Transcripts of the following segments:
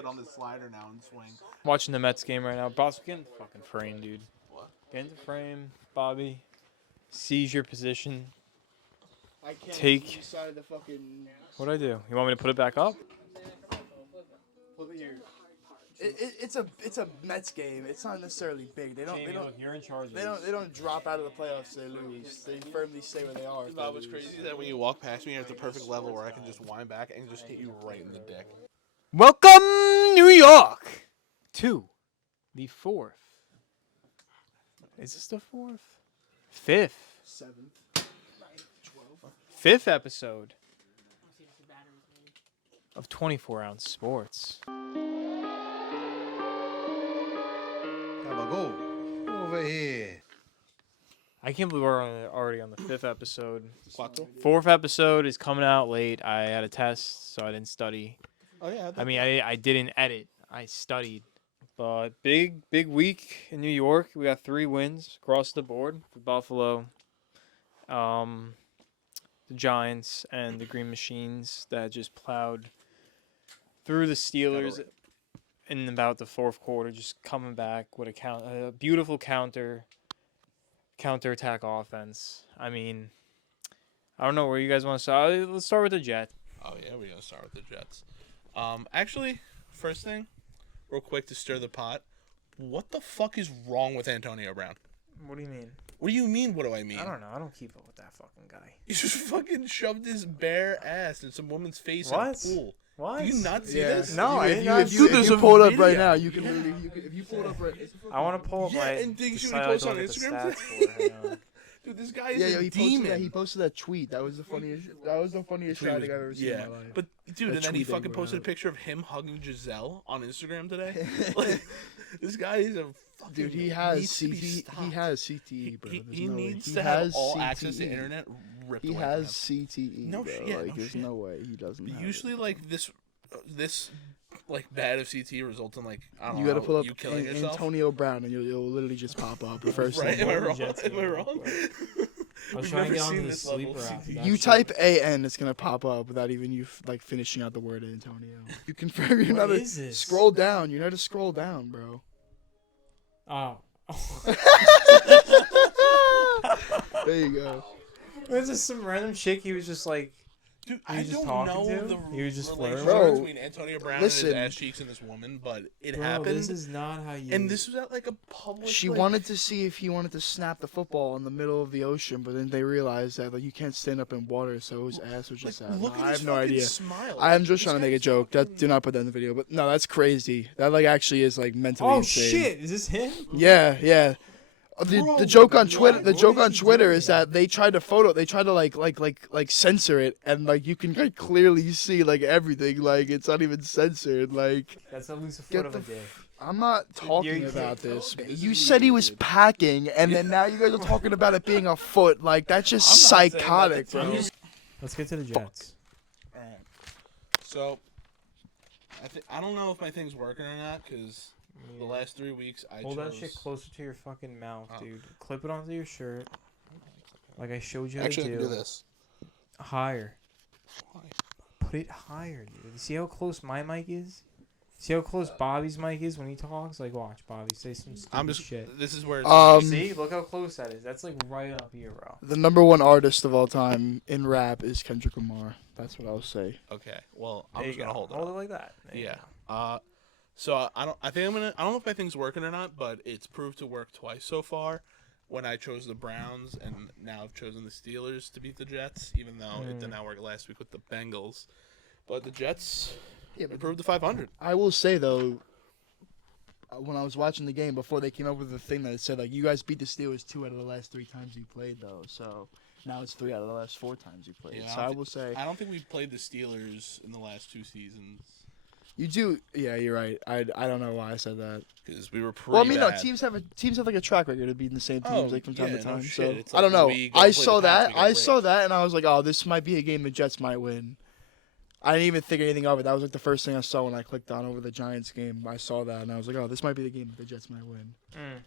sit on this slider now and swing. Watching the Mets game right now. Boss, get in the fucking frame, dude. What? Get into frame, Bobby. Seize your position. I can't. Take. You decided to fucking. What'd I do? You want me to put it back up? Flip it here. It's a Mets game. It's not necessarily big. They don't. You're in charge. They don't drop out of the playoffs. They lose. They firmly stay where they are. That was crazy that when you walk past me, you're at the perfect level where I can just wind back and just hit you right in the dick. Welcome, New York, to the 4th. Is this the 4th? 5th. 7th. 5th episode of 24-ounce sports. Have a go over here. I can't believe we're already on the 5th episode. Quattro? 4th episode is coming out late. I had a test, so I didn't study. Oh, yeah. I mean, I didn't edit. I studied. But big week in New York. We got 3 wins across the board for Buffalo, the Giants, and the Green Machines that just plowed through the Steelers in about the 4th quarter, just coming back with a beautiful counterattack offense. I mean, I don't know where you guys want to start. Let's start with the Jets. Oh, yeah, we're going to start with the Jets. Actually, first thing, real quick to stir the pot, what the fuck is wrong with Antonio Brown? What do you mean? What do you mean, what do I mean? I don't know. I don't keep up with that fucking guy. He just fucking shoved his bare ass in some woman's face What? in a pool. What? Do you not see this? No, I didn't. If you pull it up right now, you can literally. If you pull it up right. I want to pull up Yeah, my. and things decide you to post look on at the Instagram stats today? for it, hang on. Dude, this guy is Yeah, a he demon. posted that tweet. That was the funniest. That was the funniest shot I think I've ever seen in my life. But dude, That and then he tweet that fucking you posted a wrote. picture of him hugging Giselle on Instagram today. Like, this guy is a fucking Dude, he needs has to be CTE. He stopped. has CTE, bro. He There's no way. needs He to have has all access to CTE. internet ripped He away has from him. CTE, No bro. shit, yeah, Like, no there's shit. no way he doesn't. But have usually, it. like this, like bad of CTE results in like I don't You know. gotta pull up you killing yourself. Antonio Brown, and you'll literally just pop up the first Right? thing. Am I wrong? Jets Am I game. wrong? I was We've trying to never get seen onto the this level of sleeper app. CTE. You type AN, it's gonna pop up without even you like finishing out the word Antonio. You confirm you're What not. is this? Scroll down. You know how to scroll down, bro. Oh. There you go. Was this some random chick he was just like. Dude, He I was just don't talking know to? the He was just flirting? relationship Bro, between Antonio Brown listen. and his ass cheeks and this woman, but it Bro, happened. this is not how you. And this was at like a public. She like, wanted to see if he wanted to snap the football in the middle of the ocean, but then they realized that like you can't stand up in water, so his ass was just like, out. look at I his have no fucking idea. Smile. I am just This trying to make a guy's joke. That do fucking- not put that in the video, but no, that's crazy. That like actually is like mentally Oh insane. shit! Is this him? Yeah, yeah. The Bro, joke on Twitter, what? the What joke is on he Twitter doing? is that they tried to like censor it, and like you can like clearly see like everything, like it's not even censored. Like That's at least a Get foot of the a dick. I'm not talking you about can't this. tell me. You said he was packing, and then now you guys are talking about it being a foot. Like that's just I'm not saying that, psychotic, that's bro. just- Let's get to the Jets. Alright. So, I don't know if my thing's working or not because the last 3 weeks I Hold chose. that shit closer to your fucking mouth, Oh. dude. Clip it onto your shirt, like I showed you how Actually, I to can do. do this. Higher. Why? Put it higher, dude. See how close my mic is? See how close Bobby's mic is when he talks? Like, watch, Bobby say some stupid I'm just. shit. This is where. See? Look how close that is. That's, like, right up here, bro. The #1 artist of all time in rap is Kendrick Lamar. That's what I'll say. Okay. Well, I'm There just you gonna go. hold it. Hold it up. like that. There you Yeah. go. So I don't. I think I'm gonna. I don't know if my thing's working or not, but it's proved to work twice so far. When I chose the Browns, and now I've chosen the Steelers to beat the Jets, even though it did not work last week with the Bengals. But the Jets improved to 500. I will say though, when I was watching the game before they came up with the thing that said like you guys beat the Steelers 2 out of the last 3 times you played though, so now it's 3 out of the last 4 times you played. Yeah, So I will say I don't think we've played the Steelers in the last 2 seasons you do. Yeah, you're right. I don't know why I said that. because we were pretty. Well, I mean, no, bad. teams have like a track record of beating the same teams like from time yeah, to no time. shit. So It's I like don't know. we go I play the saw Pats, that. we get I saw raped. that, and I was like, oh, this might be a game the Jets might win. I didn't even think anything of it. That was like the first thing I saw when I clicked on over the Giants game. I saw that, and I was like, oh, this might be the game the Jets might win. And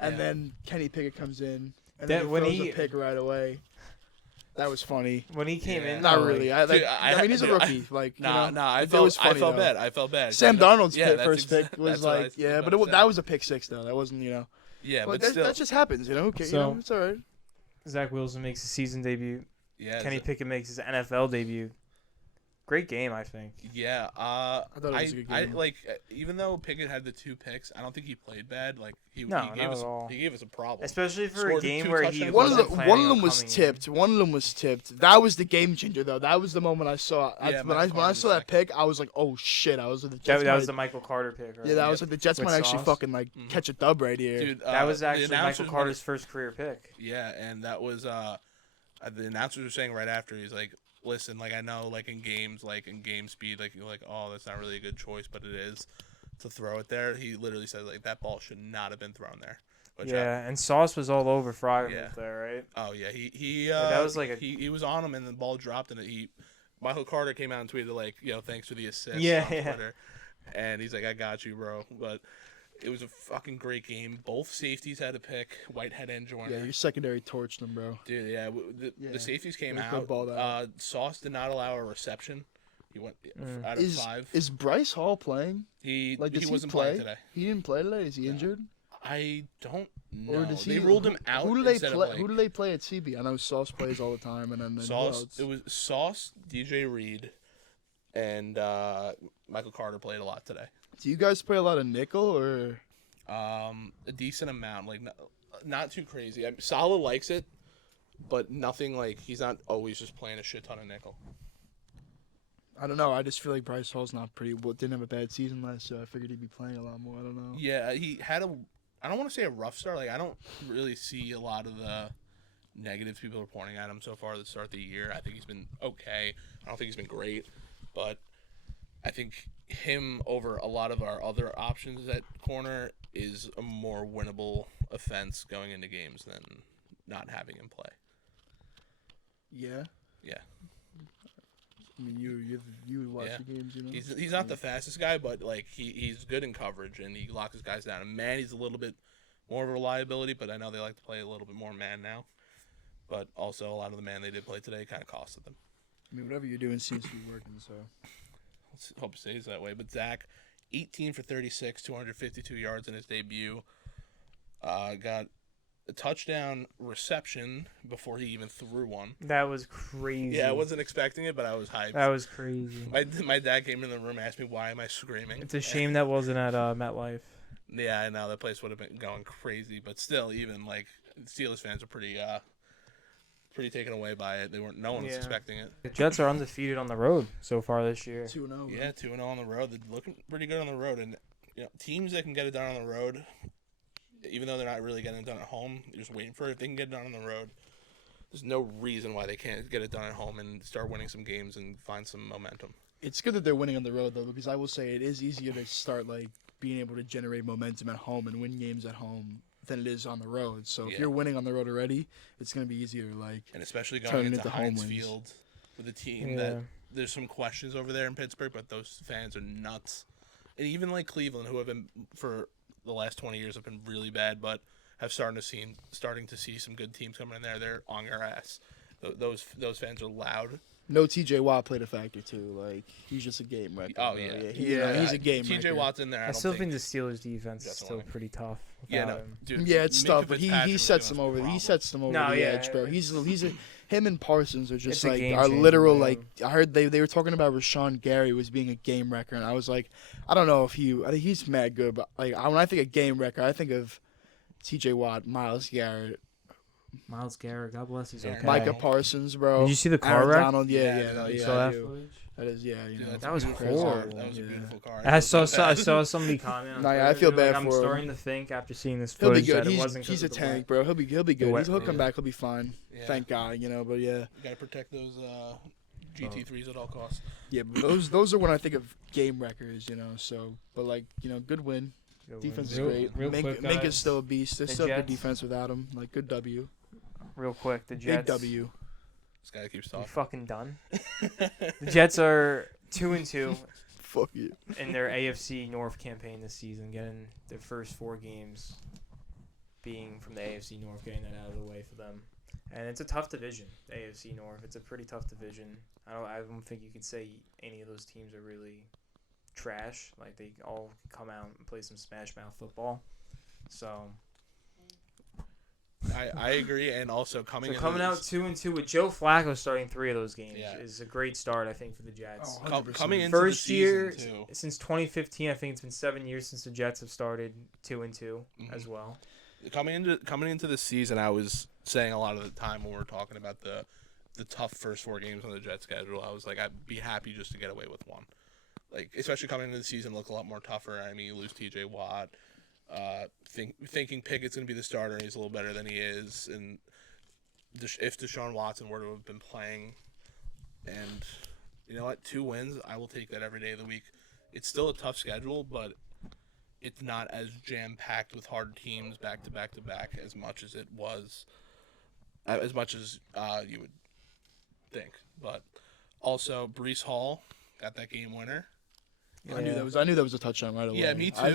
Yeah. then Kenny Pickett comes in, and That- then when throws he- a pick right away. That was funny. When he came Yeah. in, Not though, really. like, I mean, he's a rookie. Like, Nah, you know, I it felt, was funny, I felt though. bad. I felt bad. Sam Darnold's that's first pick was that's what I like, was yeah, about but to say. that was a pick six though. That wasn't, you know. Yeah, But but still. that just happens, you know. Okay, you know, it's all right. Zach Wilson makes his season debut. Yeah. Kenny Pickett makes his NFL debut. Great game, I think. Yeah, thought it was a good game. like even though Pickett had the 2 picks, I don't think he played bad. Like he No, gave not us at all. he gave us a problem. Especially for Scored a game 2 where he touchdowns. wasn't One planning of them on was coming in. tipped. One of them was tipped. That was the game changer, though. That was the moment I saw. Yeah, When Michael I Carter saw was that pick, I was like, "Oh shit!" I was like, the Jets That might- was the Michael Carter pick, right? yeah, that Yep. was like the Jets With might actually Sauce. fucking like catch a dub right here. Dude, That was the actually announcers Michael Carter's first career pick. Yeah, and that was the announcers were saying right after, he's like, listen, like I know, like in games, like in game speed, like you're like, oh, that's not really a good choice, but it is to throw it there. He literally said like that ball should not have been thrown there. Which Yeah, and Sauce was all over Fryer Yeah. there, right? Oh yeah, he that was like a- he was on him and the ball dropped and Michael Carter came out and tweeted like, thanks for the assist Yeah, on yeah. Twitter. And he's like, I got you, bro. But it was a fucking great game. Both safeties had a pick, Whitehead and Joyner. Yeah, your secondary torched them, bro. Dude, yeah, Yeah. the safeties came They could out. ball that. Sauce did not allow a reception. He went out of Is 5. is Bryce Hall playing? He Like, does he wasn't play playing today. He didn't play today. Is he injured? I don't know. Or does They he, ruled him out. Who do they instead play? Of, like, Who do they play at CB? I know Sauce plays all the time, and then who Sauce. else? It was Sauce, DJ Reed, and Michael Carter played a lot today. Do you guys play a lot of nickel or? A decent amount, like not too crazy. Salah likes it, but nothing like he's not always just playing a shit ton of nickel. I don't know. I just feel like Bryce Hall's not pretty. Well, didn't have a bad season last year. I figured he'd be playing a lot more. I don't know. Yeah, he had I don't want to say a rough start. Like I don't really see a lot of the negatives people are pointing at him so far to start the year. I think he's been okay. I don't think he's been great, but I think him over a lot of our other options at corner is a more winnable offense going into games than not having him play. Yeah. Yeah. I mean, you watch Yeah. the games, you know. He's not the fastest guy, but like he's good in coverage and he locks his guys down. And man, he's a little bit more of a reliability, but I know they like to play a little bit more man now. But also a lot of the man they did play today kind of costed them. I mean, whatever you're doing seems to be working. So. Let's hope it stays that way. But Zach, 18 for 36, 252 yards in his debut. Got a touchdown reception before he even threw one. That was crazy. Yeah, I wasn't expecting it, but I was hyped. That was crazy. My dad came in the room and asked me, why am I screaming? It's a shame that wasn't at MetLife. Yeah, I know. That place would have been going crazy. But still, even, like, Steelers fans are pretty taken away by it. No one was expecting it. The Jets are undefeated on the road so far this year. 2-0. Yeah, 2-0 on the road. They're looking pretty good on the road. And teams that can get it done on the road, even though they're not really getting it done at home, they're just waiting for it. If they can get it done on the road, there's no reason why they can't get it done at home and start winning some games and find some momentum. It's good that they're winning on the road though, because I will say it is easier to start like being able to generate momentum at home and win games at home than it is on the road. So if Yeah. you're winning on the road already, it's gonna be easier to like. And especially Turn going it into into home Heinz wins. Field with a team Yeah. that there's some questions over there in Pittsburgh, but those fans are nuts. And even like Cleveland, who have been for the last 20 years have been really bad, but have starting to see some good teams coming in there. They're on your ass. Those fans are loud. No, T.J. Watt played a factor too. Like he's just a game wrecker. Oh, bro. yeah. He's a game TJ wrecker. Watt's in there. I still think the Steelers' defense is Jets still won. pretty tough. Yeah, without no, him. dude. Yeah, it's Minkah tough, but Fitzpatrick he was sets giving them us over. He problems. sets them over No, the yeah, edge, bro. He's him and Parsons are It's just a like game are changer, literal. man. Like I heard they were talking about Rashawn Gary was being a game wrecker, and I was like, I don't know if I think he's mad good, but like when I think of game wrecker, I think of T.J. Watt, Myles Garrett, Miles Garrett, God bless, he's Yeah. okay. Micah Parsons, bro. Did you see the car Aaron wreck? Donald, Yeah, yeah, you yeah, saw I that do. footage? That is, yeah, you Dude, know. that's That a was beautiful car. horrible. That was a Yeah. beautiful car. I saw somebody comment. On Nah, yeah, I Twitter, feel they're bad I'm for him. starting to think after seeing this He'll be footage good. that it wasn't He's 'cause a of the wet. tank, bro. He'll be good. wet He'll come road. back. He'll be fine. Yeah. Thank God, But yeah, You gotta protect those GT3s at all costs. yeah. But those are when I think of game wreckers, So, but like good win. Good Defense win. is great. Real quick, Minka's guys. still a beast. There's The still good Jets. defense without him. Like good W. Real quick, the Big Jets. W. This guy keeps You talking. fucking done. The Jets are 2-2 Fuck you. in their AFC North campaign this season, getting their first 4 games being from the AFC North, getting that out of the way for them. And it's a tough division, the AFC North. It's a pretty tough division. I don't think you could say any of those teams are really trash. Like, they all come out and play some smash mouth football. So I agree, and also coming out 2-2 with Joe Flacco starting 3 of those games is a great start, I think, for the Jets. Oh, coming into First the year season, too. since 2015. I think it's been 7 years since the Jets have started 2-2 as well. Coming into the season, I was saying a lot of the time when we were talking about the tough first 4 games on the Jets schedule, I was like, I'd be happy just to get away with one. Like, especially coming into the season, look a lot more tougher. I mean, you lose T.J. Watt. Thinking Pickett's going to be the starter, and he's a little better than he is. And if Deshaun Watson were to have been playing, and you know what, 2 wins, I will take that every day of the week. It's still a tough schedule, but it's not as jam-packed with hard teams back to back to back as much as it was, as much as you would think. But also, Breece Hall got that game winner. Yeah. I knew that was a touchdown right away. Yeah, me too. I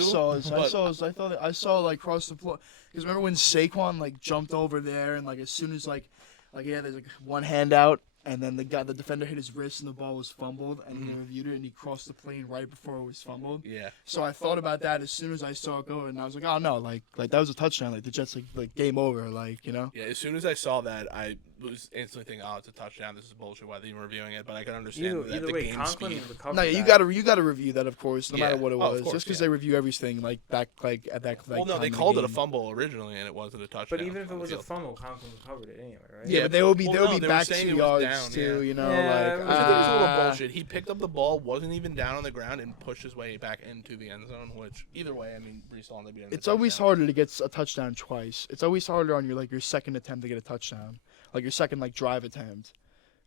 saw like cross the floor. Because remember when Saquon like jumped over there and like as soon as like there's like one hand out and then the defender hit his wrist and the ball was fumbled and he reviewed it and he crossed the plane right before it was fumbled. Yeah. So I thought about that as soon as I saw it go and I was like, oh no, like that was a touchdown. Like the Jets like game over. Like, you know. Yeah. As soon as I saw that, I was instantly thinking, oh, it's a touchdown. This is bullshit. Why are they even reviewing it? But I can understand that Either the way, game Conklin speed. recovered No, you that. gotta review that, of course, no matter what it was. of course, Just because yeah. they review everything like back like at that like. Well, no, time they in the called it a game. fumble originally, and it wasn't a touchdown. But even if it on the was a field. fumble, Conklin recovered it anyway, right? Yeah, Yeah, but they will be well, no, they were back saying 2 it was yards down, too. yeah. You know, Yeah, like Which I think is a little bullshit. He picked up the ball, wasn't even down on the ground, and pushed his way back into the end zone. Which either way, I mean, Breece Hall ended up getting the it's always touchdown. harder to get a touchdown twice. It's always harder on your second attempt to get a touchdown, like your second drive attempt.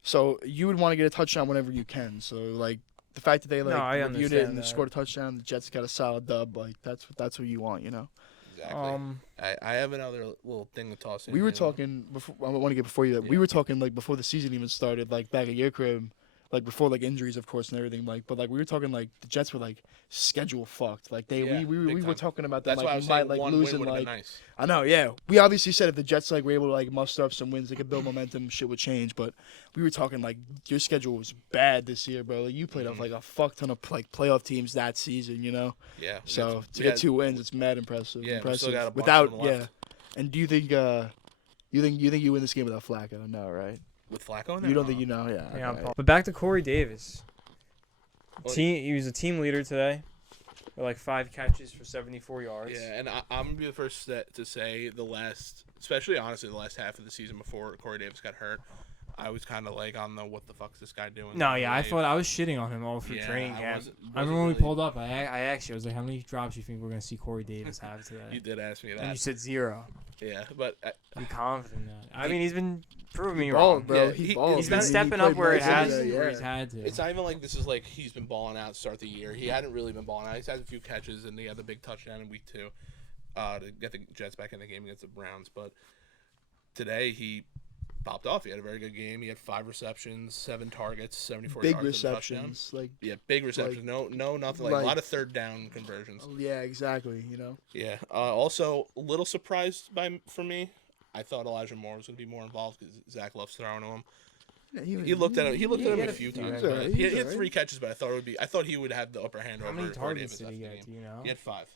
So you would want to get a touchdown whenever you can. So like the fact that they I reviewed it understand and that. scored a touchdown, the Jets got a solid dub. Like that's what you want, you know. Exactly. I have another little thing to toss in. We were here. talking before. I want to get before you. That we Yeah. were talking before the season even started, back at your crib, before injuries, of course, and everything. But we were talking the Jets were schedule fucked. Yeah, we big were time. talking about them That's why I was saying one losing win would have been nice. I know, yeah. We obviously said if the Jets were able to muster up some wins, they could build momentum, shit would change. But we were talking your schedule was bad this year, bro. You played off a fuck ton of playoff teams that season, you know. Yeah. So we to get had- 2 wins, it's mad impressive. Yeah, we impressive. still got a bunch without of them left. And do you think you win this game without Flacco? No, right? with Flacco in there. You don't think you know? Yeah. Yeah, okay. but back to Corey Davis. Well, He was a team leader today, with 5 catches for 74 yards. Yeah, and I'm gonna be the first to say especially honestly, the last half of the season before Corey Davis got hurt, I was kind of on the what the fuck's this guy doing? No, yeah, I Like, thought I was shitting on him all through Yeah, training I camp. wasn't I remember when we really- pulled up, I asked you, I was like, how many drops do you think we're going to see Corey Davis have today? You did ask me And you that. said 0. Yeah, but Be confident in that. I mean, he's been proving me He wrong. balled, bro. Yeah, he he- balled. He's been He stepping up played where it nice has today, where he's had to. it's not even this is he's been balling out to start the year. He hadn't really been balling out. He's had a few catches, and he had the big touchdown in week 2 to get the Jets back in the game against the Browns. But today he popped off. He had a very good game. He had 5 receptions, 7 targets, 74 Big yards, and a touchdown. receptions, Yeah, big receptions. No, nothing. A lot of third down conversions. yeah, exactly. You know. Yeah. Also, a little surprised for me. I thought Elijah Moore was going to be more involved because Zach loves throwing to him. Yeah, He looked at him. He looked at him had a a few few, times. right? But He's he had alright. 3 catches, but I thought he would have the upper hand How over many Corey targets Davis did after he the get? game. Do you know? He had 5.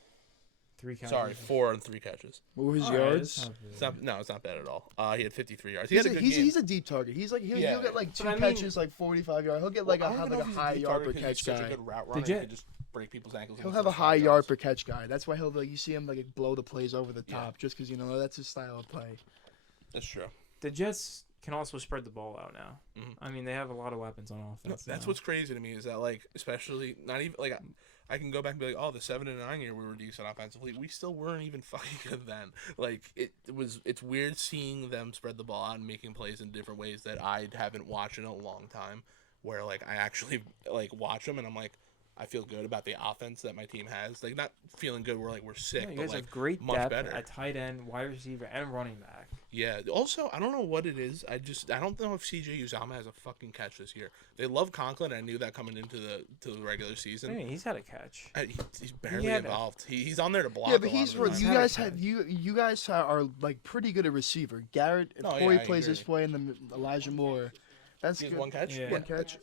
3 catches. Sorry, 4 and 3 catches. What were his All right, yards? that's not bad. It's not. It's not bad at all. He had 53 yards. He had a good game. He's a deep target. He's he'll Yeah. get 2 But I mean- catches, 45 yards. He'll get Well, I don't have know a if he's high deep yard target per 'cause he's catch such a guy. good route runner. you- He could just break people's ankles. He'll in the have a first high 5 yard yards. per catch guy. That's why you see him blow the plays over the Yeah. top, just because that's his style of play. That's true. The Jets can also spread the ball out now. Mhm. I mean, they have a lot of weapons on No, offense. that's now. what's crazy to me is that especially not even I can go back and be oh, the 7-9 year we were decent offensively. We still weren't even fucking good then. It's weird seeing them spread the ball out and making plays in different ways that I haven't watched in a long time. Where I actually watch them and I'm I feel good about the offense that my team has. Not feeling good where we're sick, Yeah, you but guys have great much depth better. at tight end, wide receiver, and running back. Yeah. Also, I don't know what it is. I don't know if CJ Uzama has a fucking catch this year. They love Conklin. I knew that coming into the regular season. Hey, he's had a catch. He's barely had involved. He's on there to block. Yeah, but a lot he's of the for time. you had a guys catch. have you guys are like pretty good at receiver. Garrett, if No, yeah, Corey I plays agree. this way, and then Elijah Moore. That's He has good. one catch. Yeah. One catch.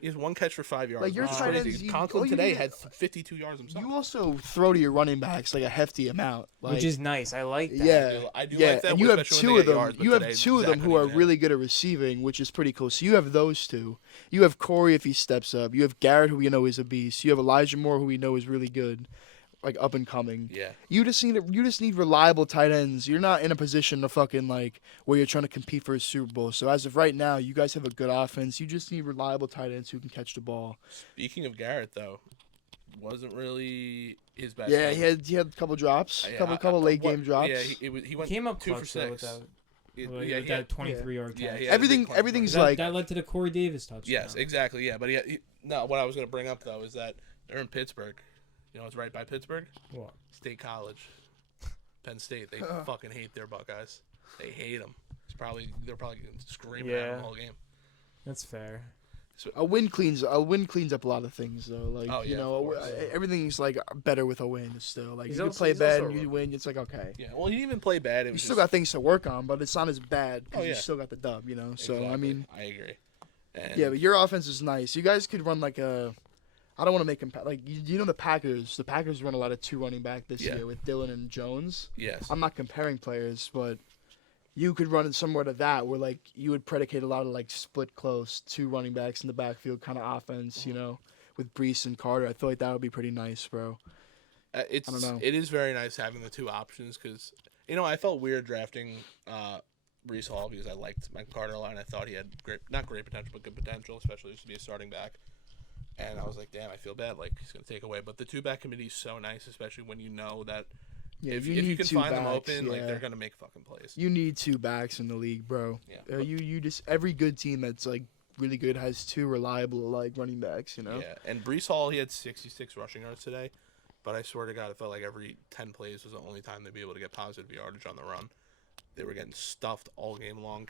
He has one catch for 5 yards. Like, your which is tight crazy. ends, you- Conklin all you today need- had 52 yards himself. You also throw to your running backs like a hefty amount, like, Which is nice. I like that. yeah, I do yeah. like that, And you have especially when two they of get them. yards, but You have today, two of Zach them who couldn't are even hit. really good at receiving, which is pretty cool. So you have those two. You have Corey if he steps up. You have Garrett, who we know is a beast. You have Elijah Moore, who we know is really good, like up and coming. Yeah. You just need reliable tight ends. You're not in a position to fucking like where you're trying to compete for a Super Bowl. So as of right now, you guys have a good offense. You just need reliable tight ends who can catch the ball. Speaking of Garrett, though, wasn't really his best. Yeah, game. he had a couple drops, Yeah, couple late what- game drops. Yeah, he went Came up 2 for clutch though 6. with that, Yeah, with he that had- 23-yard catch. yeah, he had a big Everything clutch everything's run. that, like that led to the Corey Davis touchdown. Yes, exactly. Yeah, but no. What I was gonna bring up though is that they're in Pittsburgh. You know, it's right by Pittsburgh. What? State College, Penn State. They fucking hate their Buckeyes. They hate them. They're probably screaming at them the whole game. That's fair. a win cleans up a lot of things though. Like Oh, you yeah, know, of course. everything's like better with a win still. Like He's you can also- play he's bad also and you a- win, it's like okay. Yeah. Well, he didn't even play bad. It You was still just, got things to work on, but it's not as bad because Oh, you yeah. still got the dub, you know. So I Exactly. mean, I agree. And yeah, but your offense is nice. You guys could run like a. I don't want to make them like you know the Packers. The Packers run a lot of two running back this Yeah. year with Dillon and Jones. yes. I'm not comparing players, but you could run it somewhere to that where like you would predicate a lot of like split close two running backs in the backfield kind of offense, you know, with Brees and Carter. I feel like that would be pretty nice, bro. I don't know. It is very nice having the two options because I felt weird drafting Brees Hall because I liked Mike Carter a lot and I thought he had not great potential but good potential, especially just to be a starting back. And I was like, damn, I feel bad. Like he's gonna take away. But the two back committee is so nice, especially when you know that Yeah, if you you need can two find them backs, open, like yeah. they're gonna make fucking plays. You need two backs in the league, bro. Yeah. You just every good team that's like really good has two reliable like running backs, you know. Yeah, and Brees Hall, he had 66 rushing yards today, but I swear to God, it felt like every 10 plays was the only time they'd be able to get positive yardage on the run. They were getting stuffed all game long.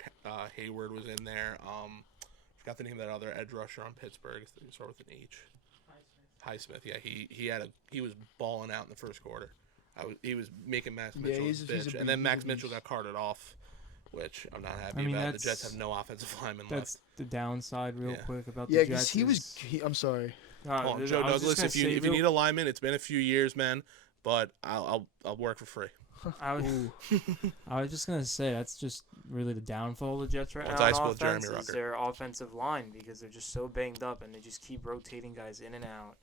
Hayward was in there. Forgot the name of that other edge rusher on Pittsburgh. It started with an H. Highsmith. Yeah, he was balling out in the first quarter. He was making Max Yeah, Mitchell he's his a bitch, beast. and then Max He's a Mitchell beast. got carted off, which I'm not happy I mean, about. The Jets that's- have no offensive lineman That's left. the downside, real Yeah. quick about Yeah, the because Jets. he was. is- I'm sorry. Hold on, I Joe was just Douglas, gonna if you say, need a lineman, it's been a few years, man, but I'll work for free. I was just gonna say that's just really the downfall of the Jets right Once now. I on spilled offense Jeremy is Rucker. their offensive line because they're just so banged up and they just keep rotating guys in and out,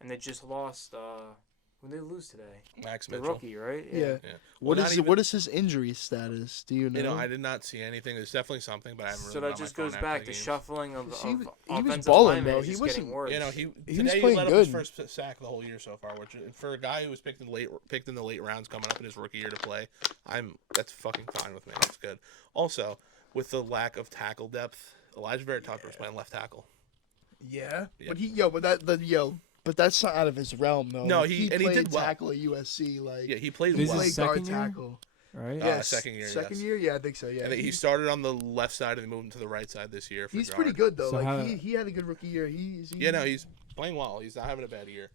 and they just lost. Who did they lose today? Max The Mitchell. rookie, right? Yeah. Yeah. What Well, is not even- what is his injury status? Do you know? I did not see anything. There's definitely something, but I haven't really So been that on my just phone goes after back the to games. shuffling of He was offensive balling, linemen though. is He just getting wasn't- worse. He was today playing let up his good. first sack the whole year so far, which for a guy who was picked in the late rounds coming up in his rookie year to play, that's fucking fine with me. That's good. Also, with the lack of tackle depth, Elijah Vera-Tucker was playing left tackle. Yeah. Yeah. But that's not out of his realm though. No, Like, he played did well. tackle at USC. Like Yeah, he played This well. is played second guard year? tackle. right? Yes. Second year, Second yes. year, yeah, I think so. Yeah. And he started on the left side and moved him to the right side this year. For He's guard. pretty good though. So like how- he had a good rookie year. He's playing well. He's not having a bad year.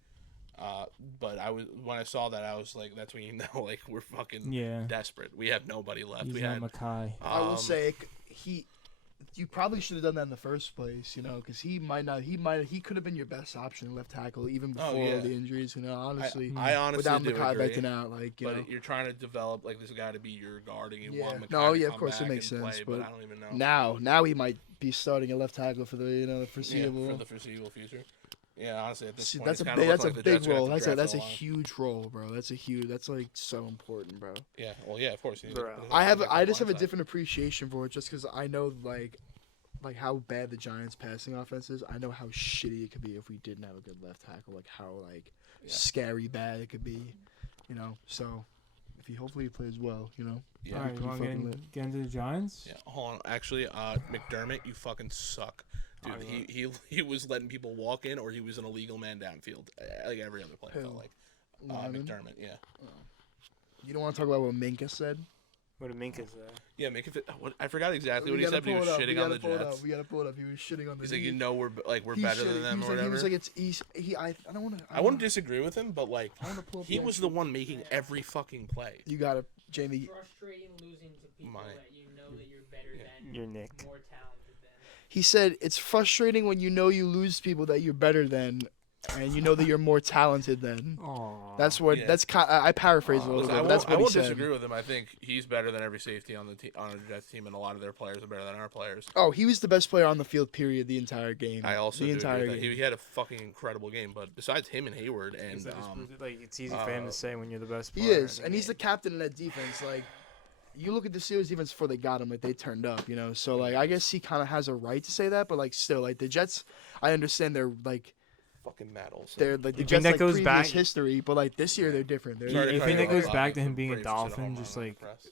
But when I saw that, I was like, that's when you know, like we're fucking Yeah. desperate. We have nobody left. He's we not had. Mackay. I will say you probably should have done that in the first place, you know, because he could have been your best option left tackle even before Oh, yeah. all the injuries, you know. Honestly, I honestly without do Mackay agree. backing out, like you know. But you're trying to develop like this guy to be your guarding. You Yeah. want Mackay No, to yeah, of come course it back makes and sense, play, but I don't even know. Now he might be starting a left tackle for the Yeah, foreseeable. for the foreseeable future. Yeah, honestly, at this See, point, that's it's a kinda big, that's a looking like the Jets big are gonna role. have to That's a draft a line. huge role, bro. That's like so important, bro. Yeah, well, yeah, of course. You need Bro. to- I just have a line side. different appreciation for it just because I know like how bad the Giants' passing offense is. I know how shitty it could be if we didn't have a good left tackle. Like how Yeah. scary bad it could be, you know. So if hopefully he plays well, you know. Yeah. All right, you want fucking to get into the Giants? Yeah, hold on. Actually, McDermott, you fucking suck. Dude, he was letting people walk in, or he was an illegal man downfield, like every other play. I felt Who? like Lyman? McDermott, yeah. You don't want to talk about what Minka said? What did Minka say? Yeah, make it. I forgot exactly what he said. But he was shitting on the Jets. We gotta pull it up. He was shitting on the. He's like, we're better than them or whatever. He was like, it's easy. I don't want to. I wouldn't disagree with him, but like, I want to pull up. he was the one making every fucking play. You got it, Jamie. Frustrating losing to people that you know that you're better than. You're Nick. More talented than. He said it's frustrating when you know you lose people that you're better than, and you know that you're more talented than. Aww. That's what. Yeah. That's I paraphrase a little Listen, bit. But that's I what he won't said. disagree with him. I think he's better than every safety on the Jets team, and a lot of their players are better than our players. Oh, he was the best player on the field. Period. The entire game. I also the do entire agree with that. game. He had a fucking incredible game, but besides him and Hayward and like it's easy for him to say when you're the best player. He is, in and he's the game. captain in that defense. Like, you look at the Steelers defense before they got him, like they turned up, you know. So like, I guess he kind of has a right to say that, but like, still, like the Jets, I understand they're like, fucking Matt Olson. they're like the You think Jets that like goes previous back- history, but like this year they're different. They're Sorry to You cut you think off. that goes back to him being a Braves hit home Dolphin, run just on the like- press.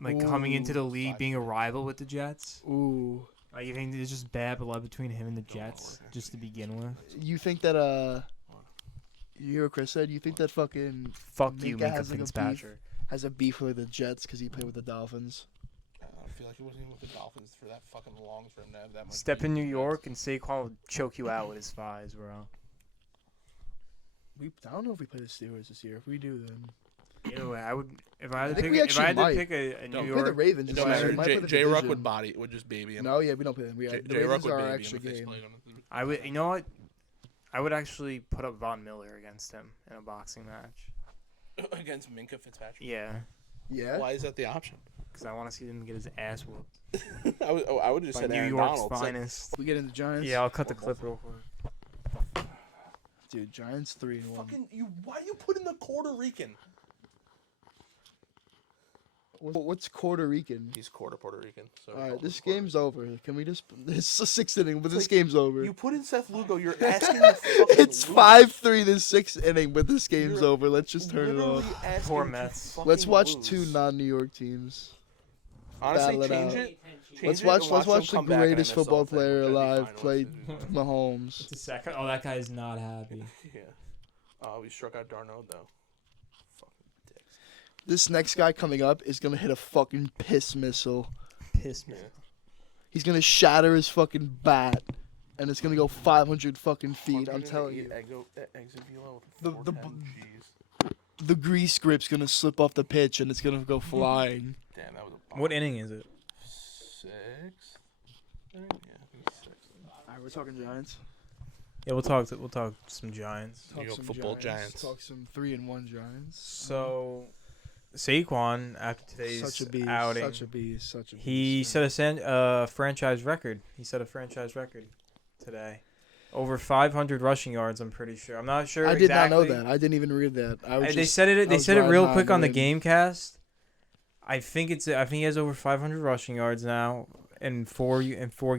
like coming into the Ooh, league, being a rival with the Jets. Ooh, Like you think there's just bad blood between him and the Jets just to begin with? you think that you hear what Chris said? You think that fucking Fuck you, Minka Minka has, like, a beef. Fitzpatrick. has a beef with the Jets because he played with the Dolphins? I feel like he wasn't even with the Dolphins for that fucking long for him to have that much. Step beef in New with the York and Saquon will choke you out with his thighs, bro. I don't know if we play the Steelers this year. If we do, then Either way, I would if I I had to think pick we if I actually had to might. pick a No, New we play the York. Ravens. It this don't year. matter. We might play the J. Ruck division. would just baby him. No, yeah, we don't play them. The J. Ruck Ravens would are our baby him extra if they game. played him. I would. You know what? I would actually put up Von Miller against him in a boxing match. Against Minka Fitzpatrick. Yeah, Yeah. Why is that the option? because I want to see him get his ass whooped I would just by said New Aaron York's Donald. It's like, finest. We get into Giants. Yeah, I'll cut the clip real quick. Dude, Giants 3-1. fucking you. Why do you put in the Puerto Rican? What's Puerto Rican? He's quarter Puerto Rican. So All right, this game's over. Can we just? It's a sixth inning, but this game's over. You put in Seth Lugo. You're asking the fucking. It's 5-3 this sixth inning, but this game's You're over. Let's just turn it off. Poor Mets. Let's watch two non-New York teams. Honestly, battle it change out. it. Let's Change it watch. and Let's watch them the come back and I greatest miss football all thing, player which I'd be alive fine play with. Mahomes. The second. Oh, that guy's not happy. Yeah. Oh, we struck out Darnold though. Fucking dicks. This next guy coming up is gonna hit a fucking piss missile. Piss me. He's gonna shatter his fucking bat, and it's gonna go 500 fucking feet. I'm telling you. The the grease grip's gonna slip off the pitch, and it's gonna go flying. Damn, that was a bomb. What inning is it? 6? Yeah, I think it's 6. All right, we're talking Giants. Yeah, we'll talk some Giants. New York football Giants. Talk some 3-1 Giants. So, Saquon after today's Such a beast. outing, Such a beast. Such a beast. he man. set a franchise record. He set a franchise record today. Over 500 rushing yards. I'm pretty sure. I'm not sure. I did not know exactly. that. I didn't even read that. I was They just, said it. I They was said it riding real high quick on the mid. GameCast. I think he has over 500 rushing yards now in four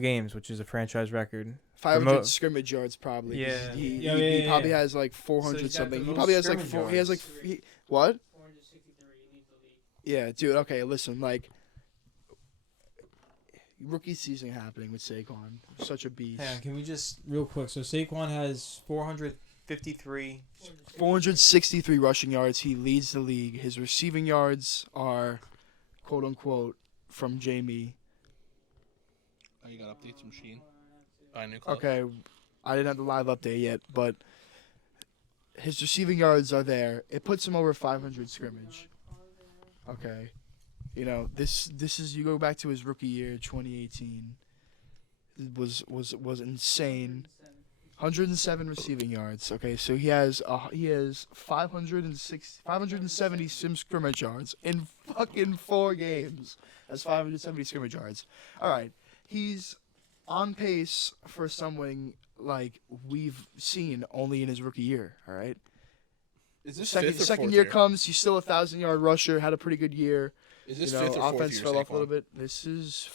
games, which is a franchise record. 500 Remote- scrimmage yards probably. 'cause Yeah. He, Yeah, he, yeah, he yeah, probably yeah. has like 400 he's got something. the He most probably has like scrimmage four. He has like yards. what? 463 leads the league. Yeah, dude. Okay, listen. Like rookie season happening with Saquon. Such a beast. Hang on, can we just real quick? So Saquon has 453. 463 rushing yards. He leads the league. His receiving yards are, quote unquote, from Jamie. Oh, you got updates from Sheen? Buy new clothes? Okay, I didn't have the live update yet, but his receiving yards are there. It puts him over 500 scrimmage. Okay, you know this is you go back to his rookie year, 2018. It was insane. 107 receiving yards. Okay, so he has 570 scrimmage yards in fucking 4 games. That's 570 scrimmage yards. All right, he's on pace for something like we've seen only in his rookie year. All right, Is this second fifth or second fourth year comes, he's still a 1,000-yard rusher. Had a pretty good year. Is this You know, fifth or fourth offense year fell off a Saquon? little bit. This is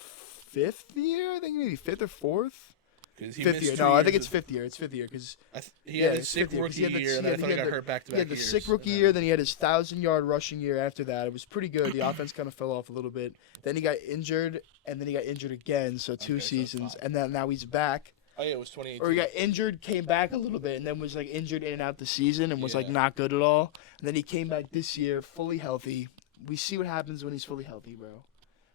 5th year, I think maybe 5th or 4th. 'Cause he 5th missed year. 2 No, I years think it's of- 5th year. It's 5th year because He yeah, had his it's sick fifth year, 'cause rookie he had the- year, and he then I thought he had got the- hurt back to he back had the years. sick rookie year. Then he had his 1,000-yard rushing year after that. It was pretty good. The offense kind of fell off a little bit. Then he got injured, and then he got injured again. So 2 Okay, so seasons, 5. and then now he's back. Oh yeah, it was 2018. Or he got injured, came back a little bit, and then was like injured in and out the season, and was like Yeah. not good at all. And then he came back this year, fully healthy, we see what happens when he's fully healthy, bro.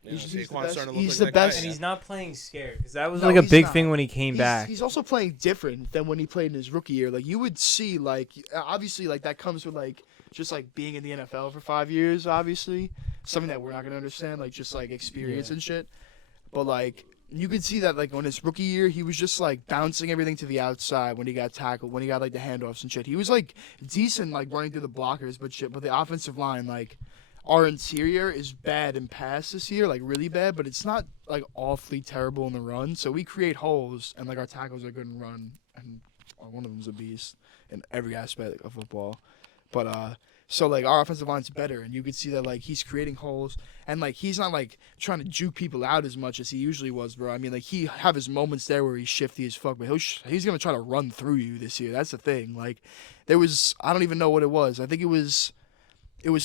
Yeah, He's the Saquon's best. starting to look He's like the that guy, best. And yeah. he's not playing scared because that was No, like a he's big not. thing when he came back. He's also playing different than when he played in his rookie year. Like you would see, like obviously, like that comes with like just like being in the NFL for 5 years. Obviously, something that we're not gonna understand, like just like experience and shit. But like you could see that like on his rookie year, he was just like bouncing everything to the outside when he got tackled, when he got like the handoffs and shit. He was like decent, like running through the blockers, but shit. But the offensive line, like our interior is bad in pass this year, like really bad. But it's not like awfully terrible in the run. So we create holes, and like our tackles are good in run, and one of them's a beast in every aspect of football. But so like our offensive line's better, and you could see that like he's creating holes, and like he's not like trying to juke people out as much as he usually was, bro. I mean, like he have his moments there where he's shifty as fuck, but he's gonna try to run through you this year. That's the thing. Like there was, I don't even know what it was. I think it was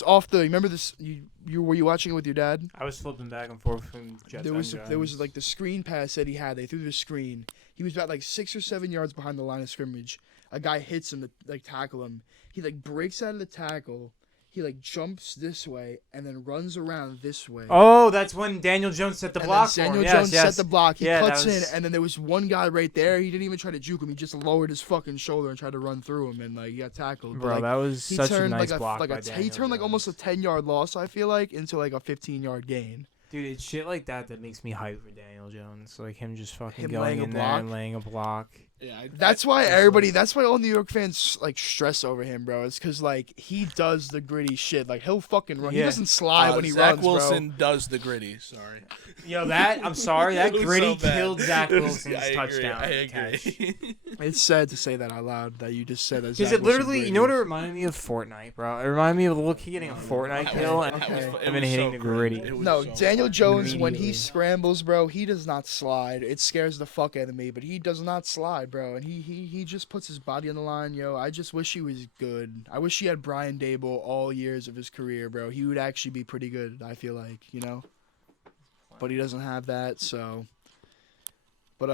off the. Remember this? Were you watching it with your dad? I was flipping back and forth between Jets There was like the screen pass that he had. They threw the screen. He was about like 6 or 7 yards behind the line of scrimmage. A guy hits him to like tackle him. He like breaks out of the tackle. He like jumps this way and then runs around this way. Oh, that's when Daniel Jones set the And block then for Daniel him. Jones set the block. He Yeah, cuts that was- in, and then there was one guy right there. He didn't even try to juke him. He just lowered his fucking shoulder and tried to run through him, and like he got tackled. But, Bro, like, that was he such a turned nice like block he by Daniel turned like almost a Jones. 10-yard loss. I feel like into like a 15-yard gain. Dude, it's shit like that that makes me hype for Daniel Jones. Like him just fucking Him going laying a in there and block. laying a block. Yeah, That's why everybody. That's why all New York fans like stress over him, bro. It's because like he does the gritty shit. Like he'll fucking run. He Yeah. doesn't slide when he Zach runs, Wilson does the gritty. Sorry. Yo, I'm sorry, that It was gritty so bad. killed Zach It was- Wilson's I agree, touchdown I catch. agree. bro. It's sad to say that out loud. That you just said that. Because Zach it literally, Wilson you know what it gritty. reminded me of? Fortnite, bro. It reminded me of Loki getting a Fortnite kill and Okay. then hitting the gritty. It was No, so Daniel cringe. Jones, when he Immediately. scrambles, bro, he does not slide. It scares the fuck out of me, but he does not slide, bro. And he just puts his body on the line, yo. I just wish he was good. I wish he had Brian Dable all years of his career, bro. He would actually be pretty good, I feel like, you know? But he doesn't have that, so. But,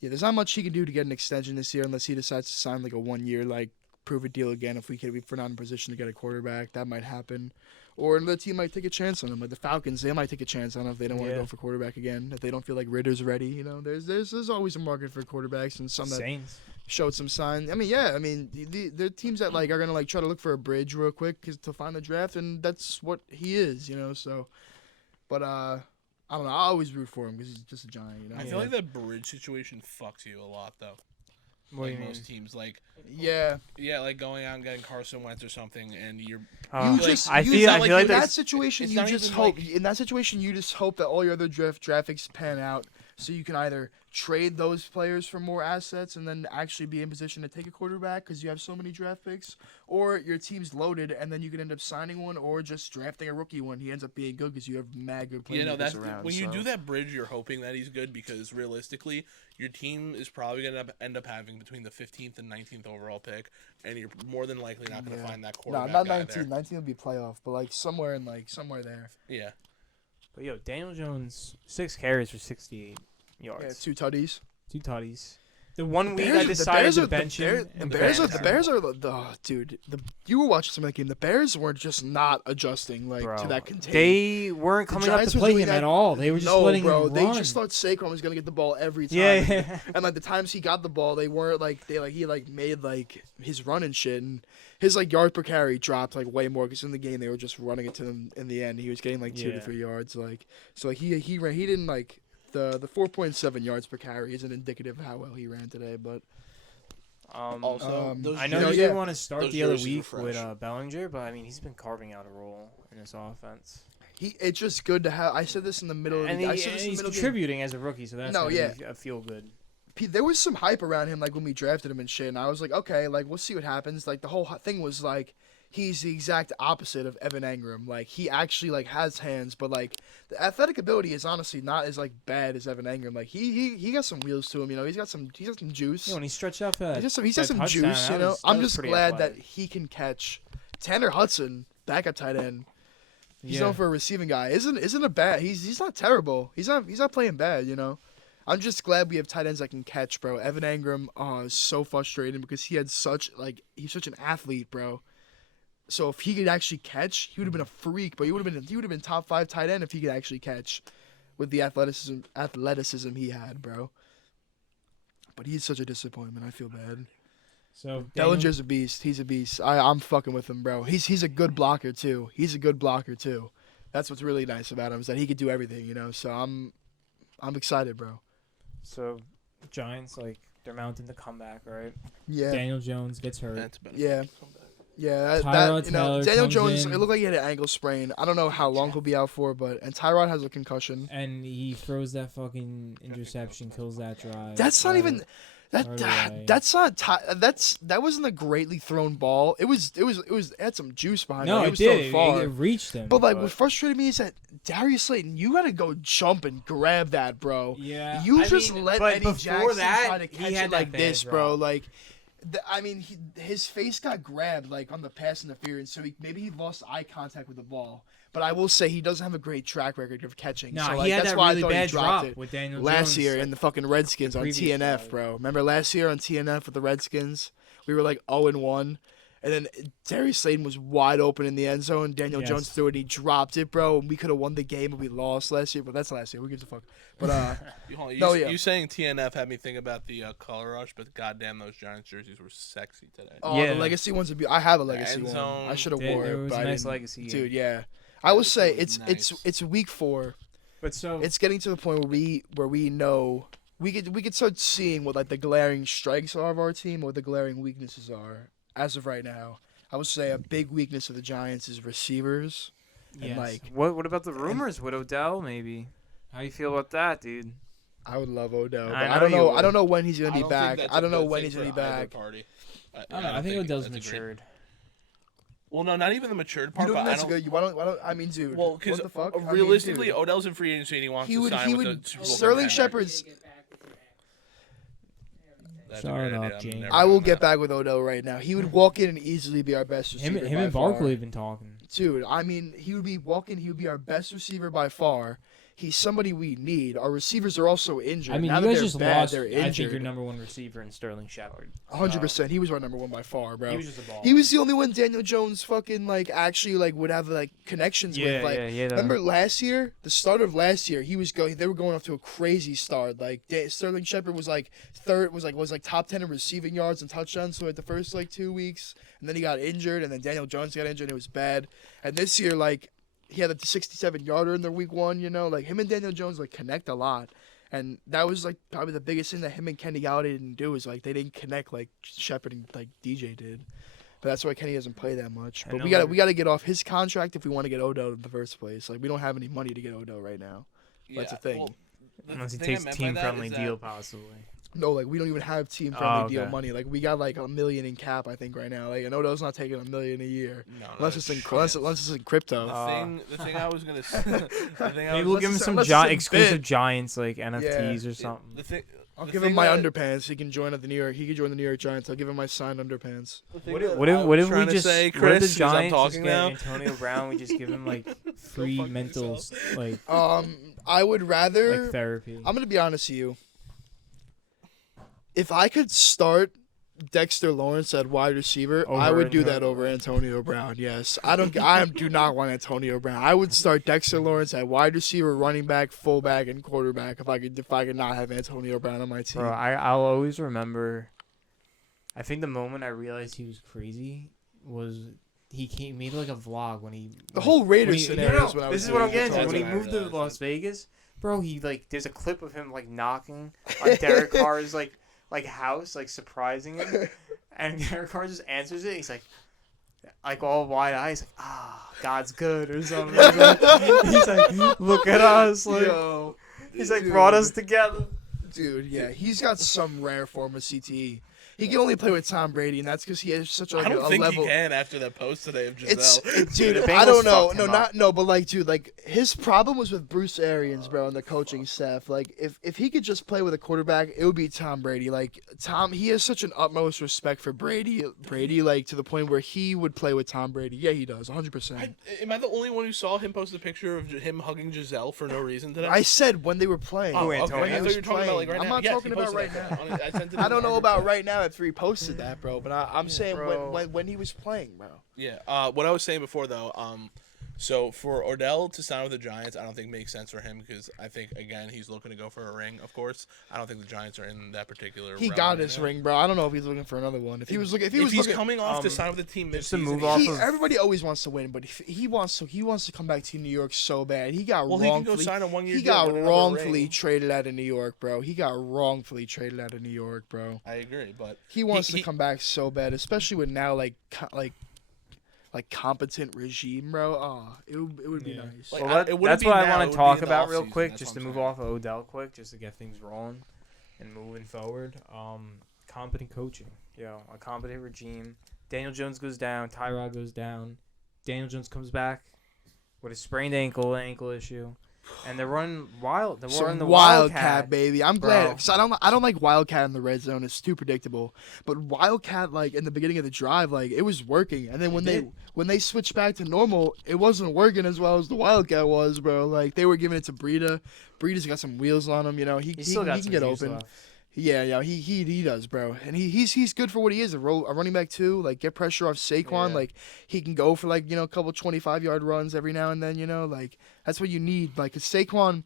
yeah, there's not much he can do to get an extension this year unless he decides to sign, like, a 1-year, like, prove-it deal again. If we're not in position to get a quarterback, that might happen. Or another team might take a chance on him. Like the Falcons, they might take a chance on him if they don't want to Yeah. go for quarterback again. If they don't feel like Ritter's ready, you know, there's always a market for quarterbacks and some that Saints. showed some sign. I mean, yeah, I mean, the teams that like are gonna like try to look for a bridge real quick to find the draft, and that's what he is, you know. So, but I don't know. I always root for him because he's just a giant, you know. I feel like that bridge situation fucks you a lot, though. What do Like you mean? most teams, like Yeah, like going out and getting Carson Wentz or something, and you're you like, just I you feel just- like in that there's- situation it's you not just even hope like- in that situation you just hope that all your other draft picks pan out, so you can either trade those players for more assets and then actually be in position to take a quarterback because you have so many draft picks, or your team's loaded and then you can end up signing one or just drafting a rookie one. He ends up being good because you have mad good players that's around. when you so. do that bridge, you're hoping that he's good because realistically, your team is probably gonna end up having between the 15th and 19th overall pick, and you're more than likely not gonna Yeah. find that No, quarterback. not guy 19. there. 19 would be playoff, but like somewhere there. Yeah, But yo, Daniel Jones, 6 carries for 68 Yeah, yards, 2 tutties. 2 tutties. The one week Bears I are- decided to the bench him. The and Bears are bench the him. Bears are the oh, dude. You were watching some of the game. The Bears were just not adjusting like Bro, to that contain. they weren't The coming up Giants to were play doing him that- at all. They were just no, letting bro. him They run. just thought Saquon was gonna get the ball every time. Yeah. And like the times he got the ball, they weren't like he like made like his run and shit, and his like yard per carry dropped like way more because in the game they were just running it to him in the end. He was getting like 2 to Yeah. 3 yards, like so like he ran. He didn't like the 4.7 yards per carry isn't indicative of how well he ran today, but. also those I know No, you yeah. didn't want to start Those the other jerseys week were with fresh. Bellinger, but I mean he's been carving out a role in this offense, It's just good to have. I said this in the middle of and, the. I said this in the he's middle of the contributing as a rookie, so that's No, gotta yeah. be a feel good. There was some hype around him, like when we drafted him and shit, and I was like, okay, like we'll see what happens. Like the whole thing was like, he's the exact opposite of Evan Engram. Like he actually like has hands, but like the athletic ability is honestly not as like bad as Evan Engram. Like he got some wheels to him, you know. He's got some juice. Yeah, when he stretched out for that, He's got that some touchdown, juice, that you know. was- that I'm was just pretty glad athletic. that he can catch. Tanner Hudson, backup tight end. He's Yeah. known for a receiving guy. Isn't a bad. He's not terrible. He's not playing bad, you know. I'm just glad we have tight ends that can catch, bro. Evan Engram is so frustrating because he's such an athlete, bro. So if he could actually catch, he would have been a freak. But he would have been top 5 tight end if he could actually catch, with the athleticism he had, bro. But he's such a disappointment. I feel bad. So Bellinger's a beast. He's a beast. I'm fucking with him, bro. He's a good blocker too. That's what's really nice about him, is that he could do everything, you know. So I'm excited, bro. So, Giants, like, they're mounting the comeback, right? Yeah. Daniel Jones gets hurt. That's been Yeah. Yeah, Tyrod you know, Taylor Daniel comes Jones, in. it looked like he had an ankle sprain. I don't know how long he'll be out for, and Tyrod has a concussion. And he throws that fucking interception, kills that drive. That's not even that. That wasn't a greatly thrown ball. It had some juice behind No, it. it Was did. So far. It reached him. But like, what frustrated me is that Darius Slayton, you gotta go jump and grab that, bro. Yeah, You I just mean, let but Eddie before Jackson that, try to he catch had it that like bad this, bro. drop. Like, his face got grabbed like on the pass interference, so maybe he lost eye contact with the ball. But I will say he doesn't have a great track record of catching. Nah, so, like, he had that's that why really I thought bad he dropped drop it with Daniel last Jones, year like, in the fucking Redskins the on previous TNF, drive. bro. Remember last year on TNF with the Redskins, we were like 0-1. And then Darius Slayton was wide open in the end zone. Daniel Yes. Jones threw it. He dropped it, bro. And we could have won the game, but we lost last year. But that's last year. Who gives a fuck? But You saying TNF had me think about the color rush, but goddamn, those Giants jerseys were sexy today. oh, Yeah. the legacy ones would be. I have a legacy end one. zone. I should have There- wore there it. was But a I nice didn't. legacy. Dude. Yeah, I will say was nice. it's week 4. But so It's getting to the point where we know we could start seeing what like the glaring strengths are of our team, or what the glaring weaknesses are as of right now. I would say a big weakness of the Giants is receivers. yes. And like, What about the rumors with Odell, maybe? How you feel about that, dude? I would love Odell, but I I know don't you know. would. I don't know when he's gonna I be don't back. think I don't that's a know good when thing he's gonna be for either back. party. I don't know. I think Odell's that's a great- matured. Well, no, not even the matured You part. don't But think I that's don't. good? Why don't? I mean, dude. Well, because what the fuck? I mean, realistically, dude, Odell's in free agency and he wants he to would. sign He with would. the Super Bowl Sterling contender. Shepard's. That's a Shut great up, idea. I'm James. never I will doing get that. back with Odell right now. He would walk in and easily be our best Him, receiver. him by and far. Barkley have been talking. Dude, I mean, he would be walking. He would be our best receiver by far. He's somebody we need. Our receivers are also injured. I mean, now you that guys they're just bad, lost. they're I think injured. your number one receiver in Sterling Shepard. 100%. He was our number 1 by far, bro. He was just a ball. He was the only one Daniel Jones fucking like actually like would have like connections with. Like, remember last year, the start of last year, he was going. They were going off to a crazy start. Like Sterling Shepard was like third, was like top 10 in receiving yards and touchdowns. So like the first like 2 weeks, and then he got injured, and then Daniel Jones got injured. And it was bad. And this year, like he had a 67-yarder in their week 1. You know, like him and Daniel Jones like connect a lot. And that was like probably the biggest thing that him and Kenny Galladay didn't do, is like they didn't connect like Shepard and like DJ did. But that's why Kenny doesn't play that much. But we gotta get off his contract if we want to get Odell in the first place. Like we don't have any money to get Odell right now. That's the thing. well, the Unless he thing I takes meant by that team-friendly is that- deal, possibly. No, like we don't even have team friendly deal okay. money. Like we got like $1 million in cap, I think, right now. Like and Odell's not taking $1 million a year No, unless it's in shit. unless it's in crypto. The thing I was gonna say. The thing I Maybe was we'll give him unless some it's a exclusive bid. Giants like NFTs or something. The thing. I'll the give thing him my that- underpants. He can join at the New York. He can join the New York Giants. I'll give him my signed underpants. the thing What that if, what I if, was what if we trying to just say, what if Chris, the is I'm Giants just talking get now? Antonio Brown? We just give him like free fuck mental yourself. like I would rather. like therapy. I'm gonna be honest with you. If I could start Dexter Lawrence at wide receiver, I Over would do that Antonio over Antonio Brown. Yes, I do not want Antonio Brown. I would start Dexter Lawrence at wide receiver, running back, fullback, and quarterback if I could not have Antonio Brown on my team. Bro, I'll always remember. I think the moment I realized he was crazy was he made like a vlog when he The whole Raiders when he- scenario is what I was This is what I'm doing. getting to. That's When he what I moved to realized. Las Vegas, bro, he like there's a clip of him like knocking on Derek Carr's like house, like surprising him, and Derek Carr just answers it. He's like all wide eyes, like God's good or something. He's like, look at us, like Yo, he's like dude. brought us together. Dude, yeah, he's got some rare form of CTE. He can only play with Tom Brady, and that's because he has such like, I don't a think level. he can after that post today of Giselle. Dude, the I Bengals don't know. fucked No, him not up. no, but like, dude, like his problem was with Bruce Arians, bro, and the coaching staff. Like, if he could just play with a quarterback, it would be Tom Brady. Like, he has such an utmost respect for Brady, like to the point where he would play with Tom Brady. Yeah, he does, 100%. Am I the only one who saw him post a picture of him hugging Giselle for no reason today? I said when they were playing. Oh, Who, okay. Antonio? I thought you were talking about like right I'm now. not Yes, talking he about posted right that. now. I sent it I in don't our know group about chat. right now. 253 posted that, bro. But I'm saying bro. when he was playing, bro. Yeah. What I was saying before though, so for Odell to sign with the Giants, I don't think makes sense for him because I think again he's looking to go for a ring. Of course, I don't think the Giants are in that particular. He realm got right his now. ring, bro. I don't know if he's looking for another one. If he was looking, if he's he's coming off to sign with the team this just to season, move off of- everybody always wants to win, but he wants to come back to New York so bad. He got well, he can wrongfully go sign a 1-year he deal, got win another wrongfully ring. traded out of New York, bro. He got wrongfully traded out of New York, bro. I agree, but He wants to come back so bad, especially with now like competent regime, bro. Oh, it would be Yeah. nice. Like, Well, it wouldn't that's be what I now, want it to would be talk in the about real offseason, quick, that's just what to I'm move saying. off of Odell quick, just to get things rolling and moving forward. Competent coaching, a competent regime. Daniel Jones goes down, Tyrod goes down. Daniel Jones comes back with a sprained ankle, an ankle issue, and they're running wild. They're running Some the Wildcat, baby. I'm glad bro. because I don't like Wildcat in the red zone. It's too predictable. But Wildcat, like in the beginning of the drive, like it was working, and then when they switched back to normal, it wasn't working as well as the Wildcat was, bro. Like they were giving it to Breida. Breida's got some wheels on him, He still got can some get juice open. left. Yeah, he does, bro. And he's good for what he is, a running back too. Like get pressure off Saquon. Yeah. Like he can go for like a couple 25-yard runs every now and then. Like that's what you need. Like 'cause Saquon.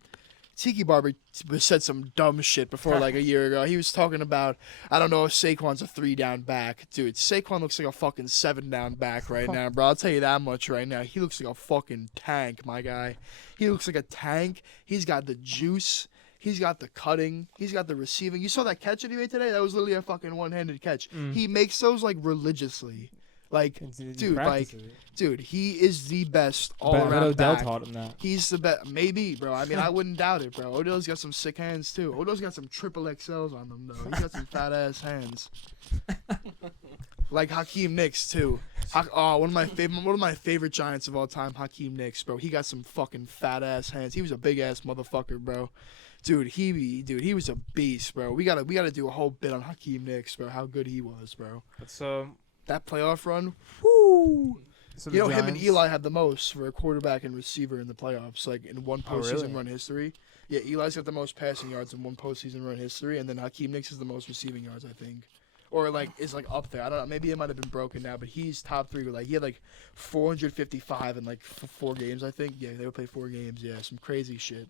Tiki Barber said some dumb shit before like a year ago. He was talking about, I don't know if Saquon's a 3-down back. Dude, Saquon looks like a fucking 7-down back right now, bro. I'll tell you that much right now. He looks like a fucking tank, my guy. He looks like a tank. He's got the juice. He's got the cutting. He's got the receiving. You saw that catch that he made today? That was literally a fucking one-handed catch. He makes those like religiously. Like, dude, he is the best all-around But Odell back. taught him that. He's the best. Maybe, bro. I mean, I wouldn't doubt it, bro. Odell's got some sick hands, too. Odell's got some triple XLs on them, though. He's got some fat-ass hands. Like Hakeem Nicks, too. One of my favorite Giants of all time, Hakeem Nicks, bro. He got some fucking fat-ass hands. He was a big-ass motherfucker, bro. Dude, he was a beast, bro. We gotta do a whole bit on Hakeem Nicks, bro. How good he was, bro. So That playoff run, whoo! the Him and Giants- Eli had the most for a quarterback and receiver in the playoffs, like in one postseason really? run history. Yeah, Eli's got the most passing yards in one postseason run history, and then Hakeem Nicks is the most receiving yards, I think, or like is like up there. I don't know. Maybe it might have been broken now, but he's top 3. Like he had like 455 in like 4 games, I think. Yeah, they would play 4 games. Yeah, some crazy shit.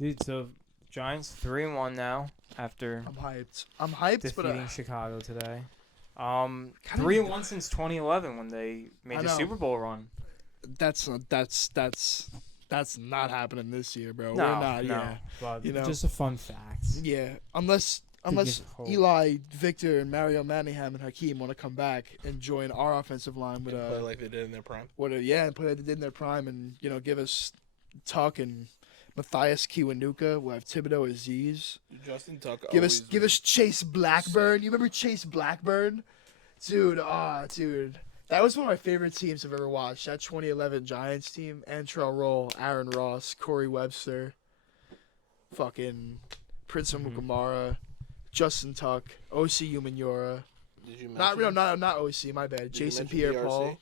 Dude, so Giants 3-1 now after I'm hyped, but defeating Chicago today. 3-1 since 2011 when they made I the know. Super Bowl run. that's not happening this year, bro. No, We're not. no. Yeah, But you know. just a fun fact. Yeah, unless give hope. Eli, Victor, and Mario Manningham and Hakeem want to come back and join our offensive line with play like they did in their prime. and play like they did in their prime, and give us Tuck and Matthias Kiwanuka. We'll have Thibodeau Aziz. Justin Tuck. Give us Chase Blackburn. You remember Chase Blackburn, dude? Dude. That was one of my favorite teams I've ever watched. That 2011 Giants team. Antrell Roll, Aaron Ross, Corey Webster, fucking Prince Amukamara, Justin Tuck, O.C. Umanura. Did you Not O.C. My bad. Did you Jason mention Pierre-Paul. DRC?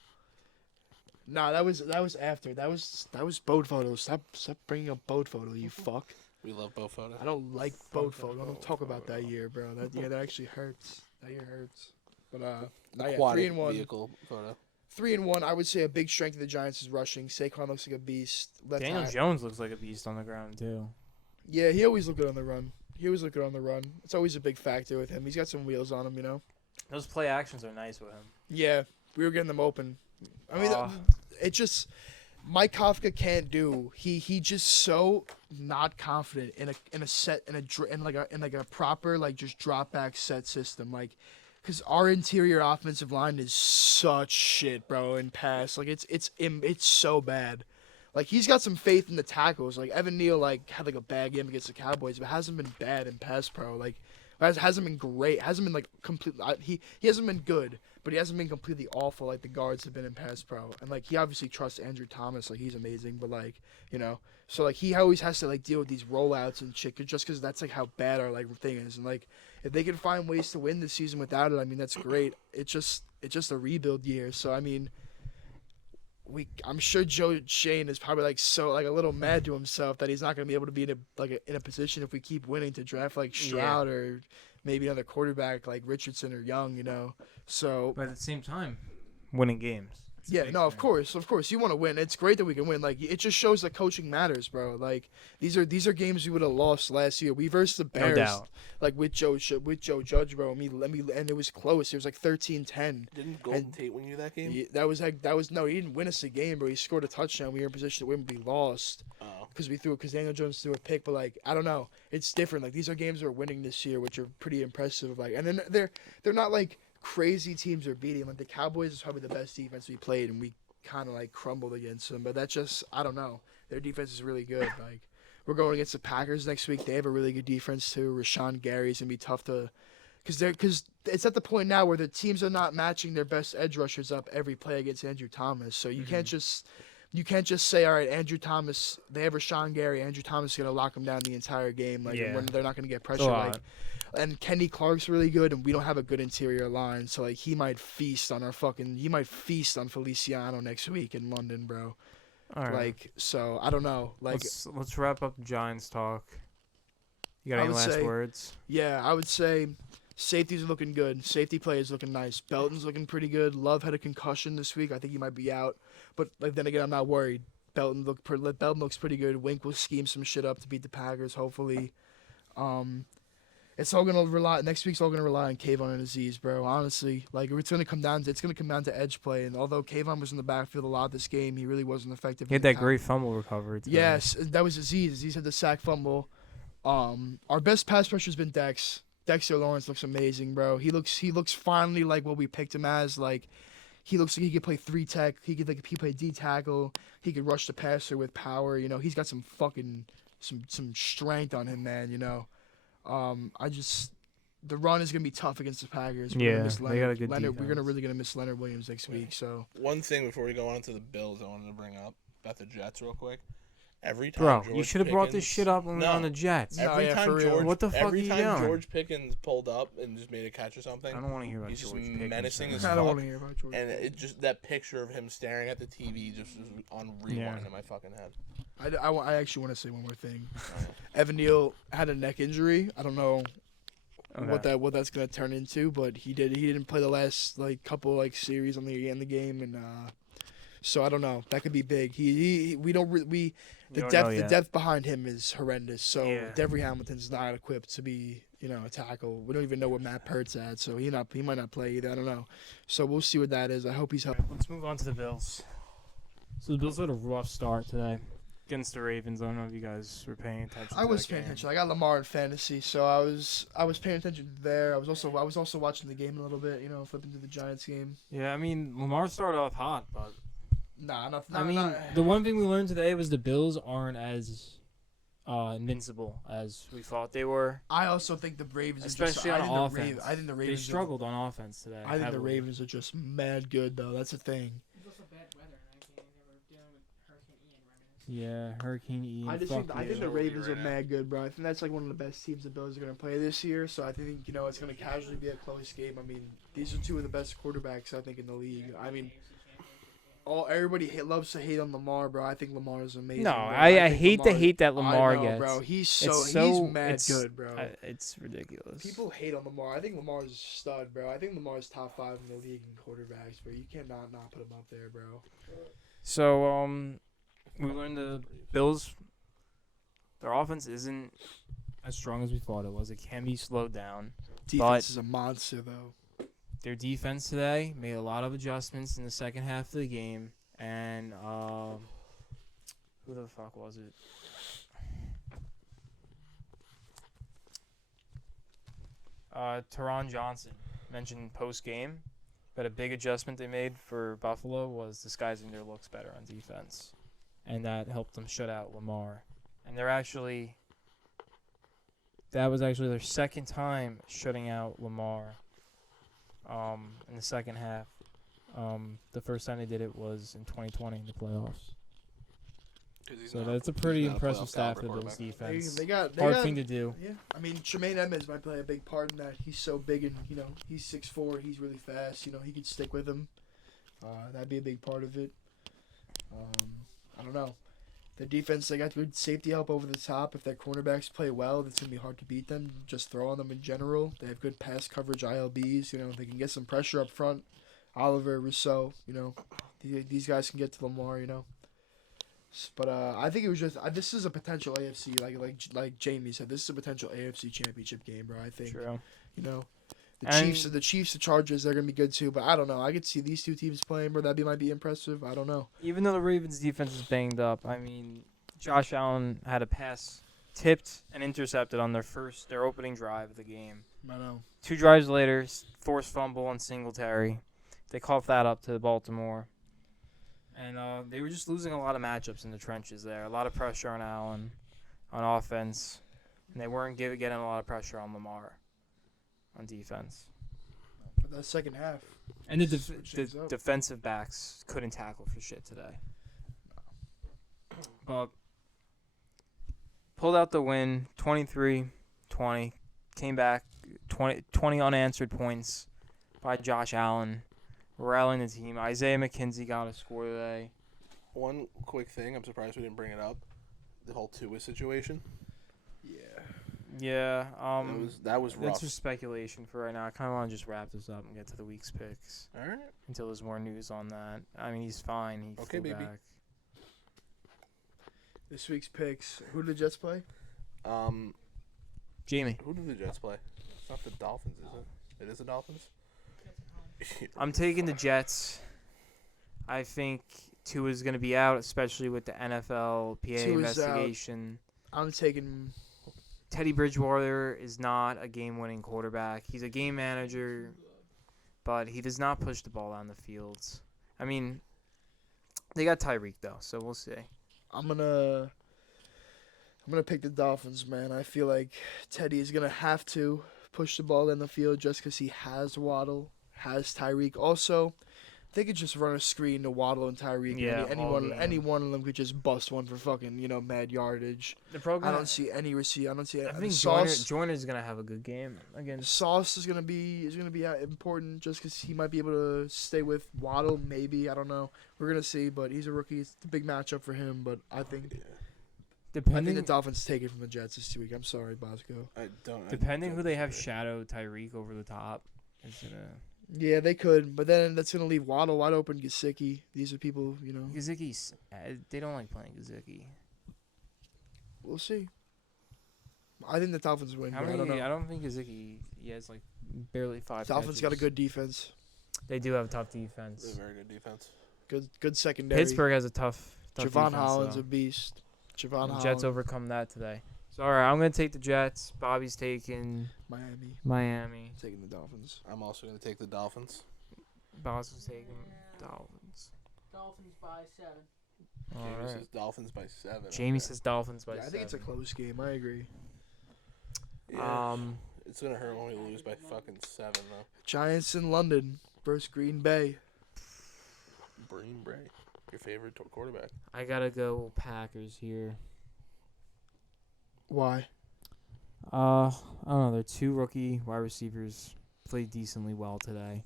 No, that was after. That was boat photos. Stop bringing up boat photo, you fuck. We love both photos. I don't like boat photo. I don't talk about that year, bro. That actually hurts. That year hurts. But not yet. Aquatic 3-1. vehicle photo. 3-1. I would say a big strength of the Giants is rushing. Saquon looks like a beast. Daniel Jones looks like a beast on the ground too. Yeah, he always looked good on the run. It's always a big factor with him. He's got some wheels on him, Those play actions are nice with him. Yeah, we were getting them open. I mean, it just Mike Kafka can't do. He just so not confident in a proper like just drop back set system, like because our interior offensive line is such shit, bro. In pass, like it's so bad. Like he's got some faith in the tackles. Like Evan Neal had a bad game against the Cowboys, but hasn't been bad in pass pro. Like hasn't been great. Hasn't been like completely. He hasn't been good, but he hasn't been completely awful like the guards have been in pass pro. And like he obviously trusts Andrew Thomas. Like he's amazing, but so like he always has to like deal with these rollouts and shit just because that's like how bad our like thing is. And like if they can find ways to win this season without it, I mean that's great. It's just a rebuild year. So I mean. I'm sure Joe Shane is probably a little mad to himself that he's not going to be able to be in a position if we keep winning to draft like Stroud or maybe another quarterback like Richardson or Young, So But at the same time, winning games. It's a yeah, big no, of thing. course, you want to win. It's great that we can win. Like it just shows that coaching matters, bro. Like these are games we would have lost last year. We versus the No Bears, doubt. like with Joe Judge, bro. And it was close. It was like 13-10. Didn't Golden Tate win you that game? That was no. He didn't win us the game, bro. He scored a touchdown. We were in position to win, but we lost Oh. because Daniel Jones threw a pick. But like I don't know, it's different. Like these are games we're winning this year, which are pretty impressive. Like and then they're not like crazy teams are beating. Like the Cowboys is probably the best defense we played, and we kind of like crumbled against them. But that's just I don't know. Their defense is really good. Like we're going against the Packers next week. They have a really good defense too. Rashawn Gary's gonna be tough to. Because it's at the point now where the teams are not matching their best edge rushers up every play against Andrew Thomas. So you can't just say, all right, Andrew Thomas. They have Rashawn Gary. Andrew Thomas is gonna lock him down the entire game. Like Yeah. when they're not gonna get It's a pressure. lot. Like and Kenny Clark's really good, and we don't have a good interior line. So like he might feast on Feliciano next week in London, bro. All right. Like so I don't know. Like let's wrap up the Giants talk. You got I any would last say- words? yeah, I would say. Safeties are looking good. Safety play is looking nice. Belton's looking pretty good. Love had a concussion this week. I think he might be out. But like then again, I'm not worried. Belton looks pretty good. Wink will scheme some shit up to beat the Packers, hopefully. It's all gonna rely next week's all gonna rely on Kayvon and Aziz, bro. Honestly, like it's gonna come down to edge play. And although Kayvon was in the backfield a lot this game, he really wasn't effective. He had that great fumble recovery. Today. Yes, that was Aziz. Aziz had the sack fumble. Our best pass rusher has been Dex. Dexter Lawrence looks amazing, bro. He looks finally like what we picked him as. Like he looks like he could play 3-tech. He play D tackle. He could rush the passer with power. He's got some fucking some strength on him, man. The run is gonna be tough against the Packers. We're gonna miss they got a good Leonard, we're defense. really gonna miss Leonard Williams next week. So One thing before we go on to the Bills, I wanted to bring up about the Jets real quick. Every time Bro, George you should have brought this Pickens- shit up when we were on No. the Jets. No, Every yeah, time for real. George, What the fuck every are you time doing? George Pickens pulled up and just made a catch or something, I don't want to hear about he's just George Pickens. menacing man. as I don't fuck. want to hear about George. and it just that picture of him staring at the TV just was on rewind Yeah. in my fucking head. I actually want to say one more thing. Evan Neal had a neck injury. I don't know Okay. what that's gonna turn into, but he didn't play the last couple series in the game, and so I don't know. That could be big. The You don't know depth yet. behind him is horrendous. So Yeah. Devery Hamilton's not equipped to be a tackle. We don't even know what Matt Peart's at, so he might not play either. I don't know. So we'll see what that is. I hope he's healthy. Let's move on to the Bills. So the Bills had a rough start today. Against the Ravens. I don't know if you guys were paying attention. I to was that paying game. attention. I got Lamar in fantasy, so I was paying attention there. I was also watching the game a little bit, flipping to the Giants game. Yeah, I mean, Lamar started off hot, but Nah, not. I mean, the one thing we learned today was the Bills aren't as invincible as we thought they were. I also think the Ravens, Especially are on just, offense. I think the they Ravens. struggled on offense today. I think the heavily. Ravens are just mad good though. That's the thing. It was also bad weather, and I think they were dealing with Hurricane Ian right now. Yeah, Hurricane Ian. I think you. the Ravens are right now. mad good, bro. I think that's one of the best teams the Bills are gonna play this year. So I think it's gonna casually be a close game. I mean, these are two of the best quarterbacks I think in the league. I mean, everybody loves to hate on Lamar, bro. I think Lamar is amazing. No, bro. I think hate to Lamar- hate that Lamar I know, gets. bro. He's mad it's- good, bro. It's ridiculous. People hate on Lamar. I think Lamar's a stud, bro. I think Lamar's top 5 in the league in quarterbacks, bro. You cannot not put him up there, bro. So, we learned the Bills. Their offense isn't As strong as we thought it was. it can be slowed down. Defense is a monster, though. Their defense today made a lot of adjustments in the second half of the game, and who the fuck was it? Teron Johnson mentioned post game that a big adjustment they made for Buffalo was disguising their looks better on defense, and that helped them shut out Lamar. And that was actually their second time shutting out Lamar in the second half. The first time they did it was in 2020 in the playoffs. So that's a pretty impressive stat for the Bills defense. They got Hard thing to do. Yeah, I mean, Tremaine Edmonds might play a big part in that. He's so big and he's 6'4". He's really fast. He could stick with him. That'd be a big part of it. I don't know. Their defense, they got good safety help over the top. If their cornerbacks play well, it's going to be hard to beat them. Just throw on them in general. They have good pass coverage ILBs. They can get some pressure up front. Oliver, Rousseau, these guys can get to Lamar. But I think it was just this is a potential AFC like Jamie said. This is a potential AFC Championship game, bro. I think. True. The Chiefs, the Chargers, they're gonna be good too. But I don't know. I could see these two teams playing, bro. Might be impressive. I don't know. Even though the Ravens' defense is banged up, I mean, Josh Allen had a pass tipped and intercepted on their opening drive of the game. I know. 2 drives later, forced fumble on Singletary. They coughed that up to Baltimore. And they were just losing a lot of matchups in the trenches there. A lot of pressure on Allen on offense. And they weren't getting a lot of pressure on Lamar on defense. For that second half. And the Switch up. defensive backs couldn't tackle for shit today. But pulled out the win, 23-20. Came back, 20 unanswered points by Josh Allen. Rallying the team. Isaiah McKenzie got a score today. One quick thing, I'm surprised we didn't bring it up. The whole Tua situation. Yeah. That was rough. That's just speculation for right now. I kind of want to just wrap this up and get to the week's picks All right. until there's more news on that. I mean, he's fine. He Okay, flew baby. back. This week's picks. Who did the Jets play? Jamie. Who did the Jets play? It's not the Dolphins, is it? It is the Dolphins? I'm taking the Jets. I think Tua's going to be out, especially with the NFL PA Tua's investigation. I'm taking. Teddy Bridgewater is not a game-winning quarterback. He's a game manager, but he does not push the ball down the fields. I mean, they got Tyreek, though, so we'll see. I'm gonna pick the Dolphins, man. I feel like Teddy is gonna have to push the ball in the field just because he has Waddle, has Tyreek. Also, they could just run a screen to Waddle and Tyreek. Yeah, any one of them could just bust one for fucking mad yardage. The I don't see any receipt. I don't see. I think Sauce. Joyner's gonna have a good game against. Sauce is gonna be important just because he might be able to stay with Waddle. Maybe, I don't know. We're gonna see, but he's a rookie. It's a big matchup for him. But I think the Depending Dolphins take it from the Jets this week. I'm sorry, Bosco. who they have shadow Tyreek over the top is gonna. Yeah, they could, but then that's gonna leave Waddle wide open. Gesicki. These are people, Gesicki's. They don't like playing Gesicki. We'll see. I think the Dolphins win. How but many? I don't know. I don't think Gesicki. He has like barely 5. Dolphins got a catches. good defense. They do have a tough It's defense. a very good defense. Good secondary. Pittsburgh has a tough Javon defense, Holland's though. a beast. Javon The Holland. Jets overcome that today. So all right, I'm gonna take the Jets. Bobby's taking Miami. Taking the Dolphins. I'm also going to take the Dolphins. Boston's taking Dolphins. Dolphins by 7. All Jamie right. says Dolphins by 7. Jamie says Dolphins by Yeah, I 7. think it's a close game. I agree. Yeah. It's going to hurt when we lose by fucking 7, though. Giants in London versus Green Bay. Green Bay. Your favorite quarterback. I gotta go Packers here. Why? I don't know. Their 2 rookie wide receivers played decently well today.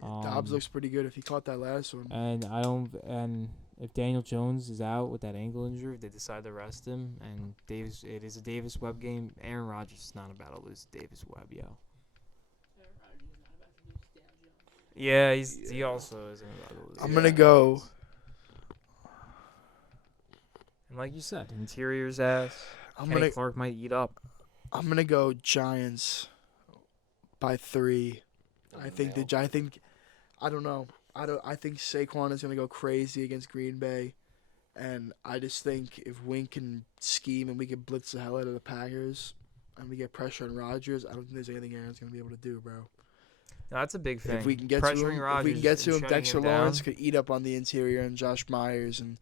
Dobbs looks pretty good if he caught that last one. And if Daniel Jones is out with that ankle injury, if they decide to rest him, and it is a Davis Webb game. Aaron Rodgers is not about to lose to Davis Webb, yo. Yeah, he also isn't about to lose. I'm gonna go. And like you said, interior's ass. Kenny Clark might eat up. I'm gonna go Giants by 3. I think I don't know. I think Saquon is gonna go crazy against Green Bay, and I just think if Wink can scheme and we can blitz the hell out of the Packers, and we get pressure on Rodgers, I don't think there's anything Aaron's gonna be able to do, bro. No, that's a big thing. If we can get Pressuring Rodgers and shutting Dexter him down. Lawrence could eat up on the interior, and Josh Myers and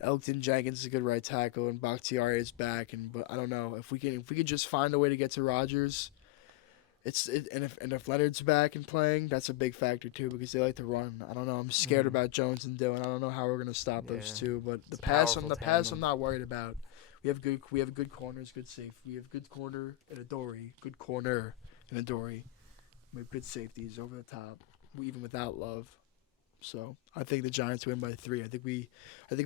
Elton Jenkins is a good right tackle, and Bakhtiari is back. But I don't know if we could just find a way to get to Rodgers. And if Leonard's back and playing, that's a big factor too because they like to run. I don't know. I'm scared about Jones and Dillon. I don't know how we're gonna stop those two. But the pass, I'm not worried about. We have good corners, good safe. We have good corner and a Dory. Good corner and a Dory. We have good safeties over the top, even without Love. So I think the Giants win by 3. I think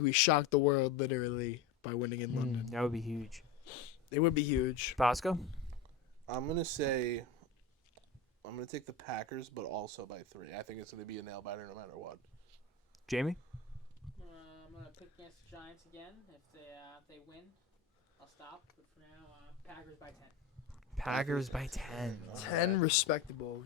we shocked the world literally by winning in London. That would be huge. They would be huge. Bosco? I'm gonna say I'm gonna take the Packers, but also by 3. I think it's gonna be a nail biter no matter what. Jamie? I'm gonna pick against the Giants again. If they win, I'll stop. But for now, Packers by 10. Packers by 10. 10 respectable.